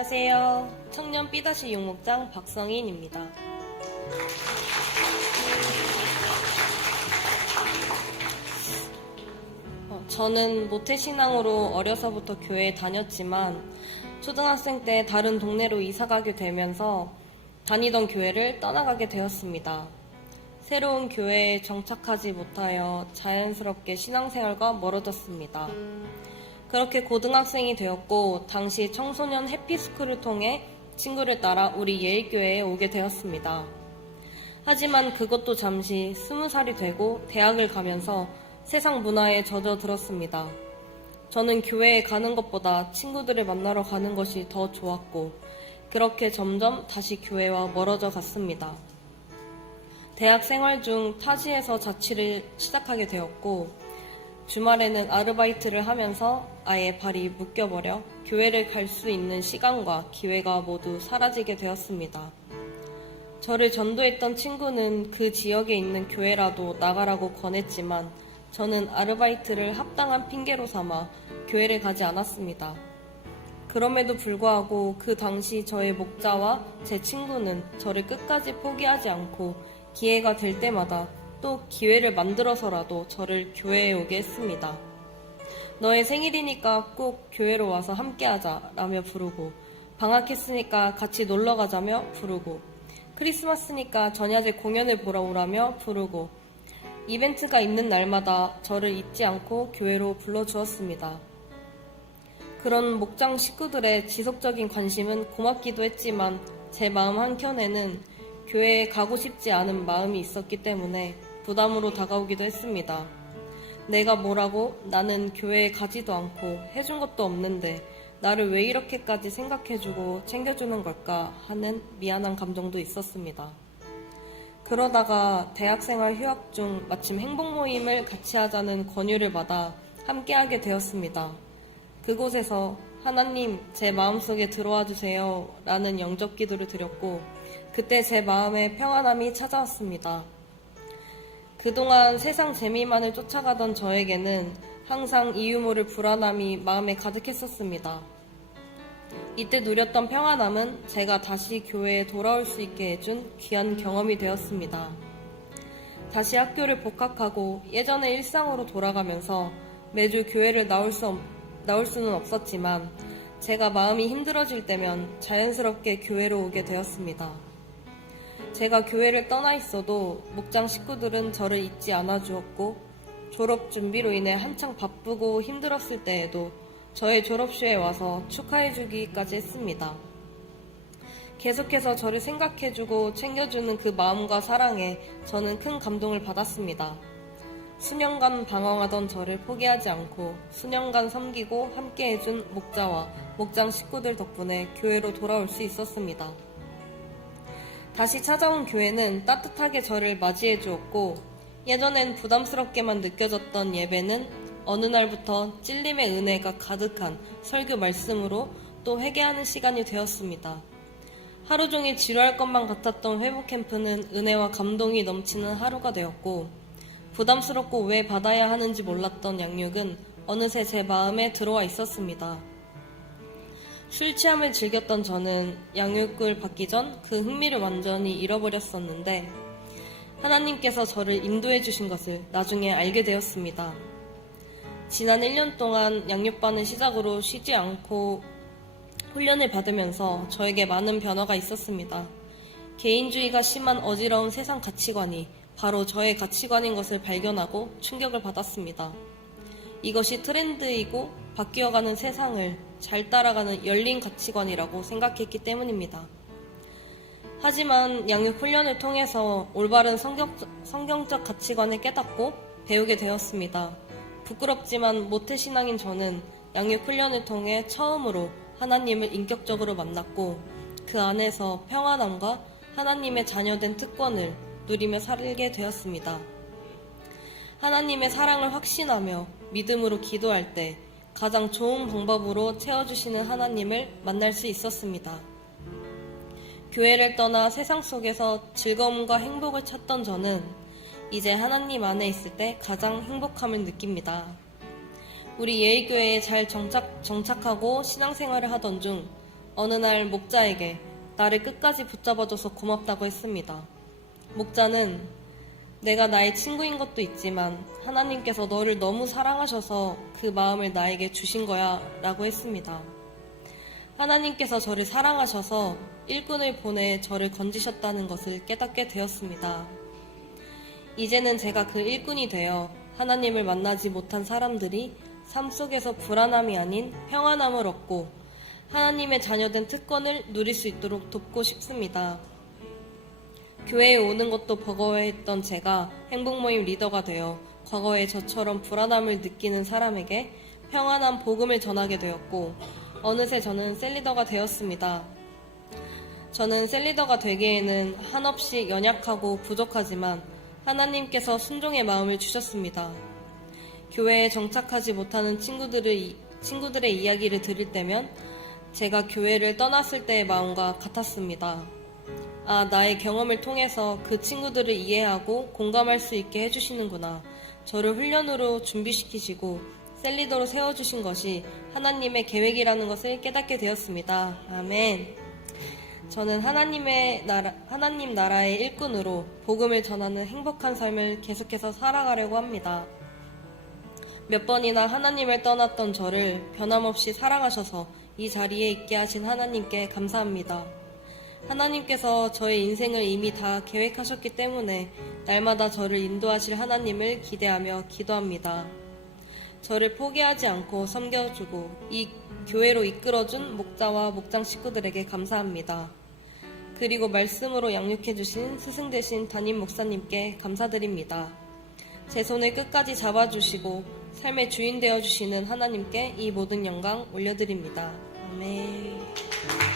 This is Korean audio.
안녕하세요. 청년 삐다시 용목장 박성인입니다. 어, 저는 모태신앙으로 어려서부터 교회에 다녔지만 초등학생 때 다른 동네로 이사가게 되면서 다니던 교회를 떠나가게 되었습니다. 새로운 교회에 정착하지 못하여 자연스럽게 신앙생활과 멀어졌습니다. 그렇게 고등학생이 되었고 당시 청소년 해피스쿨을 통해 친구를 따라 우리 예일교회에 오게 되었습니다. 하지만 그것도 잠시 스무 살이 되고 대학을 가면서 세상 문화에 젖어들었습니다. 저는 교회에 가는 것보다 친구들을 만나러 가는 것이 더 좋았고 그렇게 점점 다시 교회와 멀어져 갔습니다. 대학 생활 중 타지에서 자취를 시작하게 되었고 주말에는 아르바이트를 하면서 아예 발이 묶여버려 교회를 갈 수 있는 시간과 기회가 모두 사라지게 되었습니다. 저를 전도했던 친구는 그 지역에 있는 교회라도 나가라고 권했지만 저는 아르바이트를 합당한 핑계로 삼아 교회를 가지 않았습니다. 그럼에도 불구하고 그 당시 저의 목자와 제 친구는 저를 끝까지 포기하지 않고 기회가 될 때마다 또 기회를 만들어서라도 저를 교회에 오게 했습니다. 너의 생일이니까 꼭 교회로 와서 함께하자 라며 부르고 방학했으니까 같이 놀러 가자며 부르고 크리스마스니까 전야제 공연을 보러 오라며 부르고 이벤트가 있는 날마다 저를 잊지 않고 교회로 불러주었습니다. 그런 목장 식구들의 지속적인 관심은 고맙기도 했지만 제 마음 한켠에는 교회에 가고 싶지 않은 마음이 있었기 때문에 부담으로 다가오기도 했습니다. 내가 뭐라고 나는 교회에 가지도 않고 해준 것도 없는데 나를 왜 이렇게까지 생각해주고 챙겨주는 걸까 하는 미안한 감정도 있었습니다. 그러다가 대학생활 휴학 중 마침 행복 모임을 같이 하자는 권유를 받아 함께하게 되었습니다. 그곳에서 하나님 제 마음속에 들어와 주세요 라는 영접 기도를 드렸고 그때 제 마음에 평안함이 찾아왔습니다. 그동안 세상 재미만을 쫓아가던 저에게는 항상 이유 모를 불안함이 마음에 가득했었습니다. 이때 누렸던 평안함은 제가 다시 교회에 돌아올 수 있게 해준 귀한 경험이 되었습니다. 다시 학교를 복학하고 예전의 일상으로 돌아가면서 매주 교회를 나올, 수, 없- 나올 수는 없었지만 제가 마음이 힘들어질 때면 자연스럽게 교회로 오게 되었습니다. 제가 교회를 떠나 있어도 목장 식구들은 저를 잊지 않아 주었고 졸업 준비로 인해 한창 바쁘고 힘들었을 때에도 저의 졸업쇼에 와서 축하해 주기까지 했습니다. 계속해서 저를 생각해 주고 챙겨주는 그 마음과 사랑에 저는 큰 감동을 받았습니다. 수년간 방황하던 저를 포기하지 않고 수년간 섬기고 함께 해준 목자와 목장 식구들 덕분에 교회로 돌아올 수 있었습니다. 다시 찾아온 교회는 따뜻하게 저를 맞이해 주었고 예전엔 부담스럽게만 느껴졌던 예배는 어느 날부터 찔림의 은혜가 가득한 설교 말씀으로 또 회개하는 시간이 되었습니다. 하루 종일 지루할 것만 같았던 회복 캠프는 은혜와 감동이 넘치는 하루가 되었고 부담스럽고 왜 받아야 하는지 몰랐던 양육은 어느새 제 마음에 들어와 있었습니다. 술 취함을 즐겼던 저는 양육을 받기 전 그 흥미를 완전히 잃어버렸었는데 하나님께서 저를 인도해 주신 것을 나중에 알게 되었습니다. 지난 1년 동안 양육반을 시작으로 쉬지 않고 훈련을 받으면서 저에게 많은 변화가 있었습니다. 개인주의가 심한 어지러운 세상 가치관이 바로 저의 가치관인 것을 발견하고 충격을 받았습니다. 이것이 트렌드이고 바뀌어가는 세상을 잘 따라가는 열린 가치관이라고 생각했기 때문입니다. 하지만 양육 훈련을 통해서 올바른 성경, 성경적 가치관을 깨닫고 배우게 되었습니다. 부끄럽지만 모태신앙인 저는 양육 훈련을 통해 처음으로 하나님을 인격적으로 만났고 그 안에서 평안함과 하나님의 자녀된 특권을 누리며 살게 되었습니다. 하나님의 사랑을 확신하며 믿음으로 기도할 때 가장 좋은 방법으로 채워주시는 하나님을 만날 수 있었습니다. 교회를 떠나 세상 속에서 즐거움과 행복을 찾던 저는 이제 하나님 안에 있을 때 가장 행복함을 느낍니다. 우리 예의교회에 잘 정착, 정착하고 신앙생활을 하던 중 어느 날 목자에게 나를 끝까지 붙잡아줘서 고맙다고 했습니다. 목자는 내가 나의 친구인 것도 있지만 하나님께서 너를 너무 사랑하셔서 그 마음을 나에게 주신 거야 라고 했습니다. 하나님께서 저를 사랑하셔서 일꾼을 보내 저를 건지셨다는 것을 깨닫게 되었습니다. 이제는 제가 그 일꾼이 되어 하나님을 만나지 못한 사람들이 삶 속에서 불안함이 아닌 평안함을 얻고 하나님의 자녀된 특권을 누릴 수 있도록 돕고 싶습니다. 교회에 오는 것도 버거워했던 제가 행복 모임 리더가 되어 과거에 저처럼 불안함을 느끼는 사람에게 평안한 복음을 전하게 되었고 어느새 저는 셀리더가 되었습니다. 저는 셀리더가 되기에는 한없이 연약하고 부족하지만 하나님께서 순종의 마음을 주셨습니다. 교회에 정착하지 못하는 친구들의, 친구들의 이야기를 들을 때면 제가 교회를 떠났을 때의 마음과 같았습니다. 아, 나의 경험을 통해서 그 친구들을 이해하고 공감할 수 있게 해주시는구나. 저를 훈련으로 준비시키시고 셀리더로 세워주신 것이 하나님의 계획이라는 것을 깨닫게 되었습니다. 아멘. 저는 하나님의 나라, 하나님 나라의 일꾼으로 복음을 전하는 행복한 삶을 계속해서 살아가려고 합니다. 몇 번이나 하나님을 떠났던 저를 변함없이 사랑하셔서 이 자리에 있게 하신 하나님께 감사합니다. 하나님께서 저의 인생을 이미 다 계획하셨기 때문에 날마다 저를 인도하실 하나님을 기대하며 기도합니다. 저를 포기하지 않고 섬겨주고 이 교회로 이끌어준 목자와 목장 식구들에게 감사합니다. 그리고 말씀으로 양육해주신 스승 되신 담임 목사님께 감사드립니다. 제 손을 끝까지 잡아주시고 삶의 주인 되어주시는 하나님께 이 모든 영광 올려드립니다. 아멘.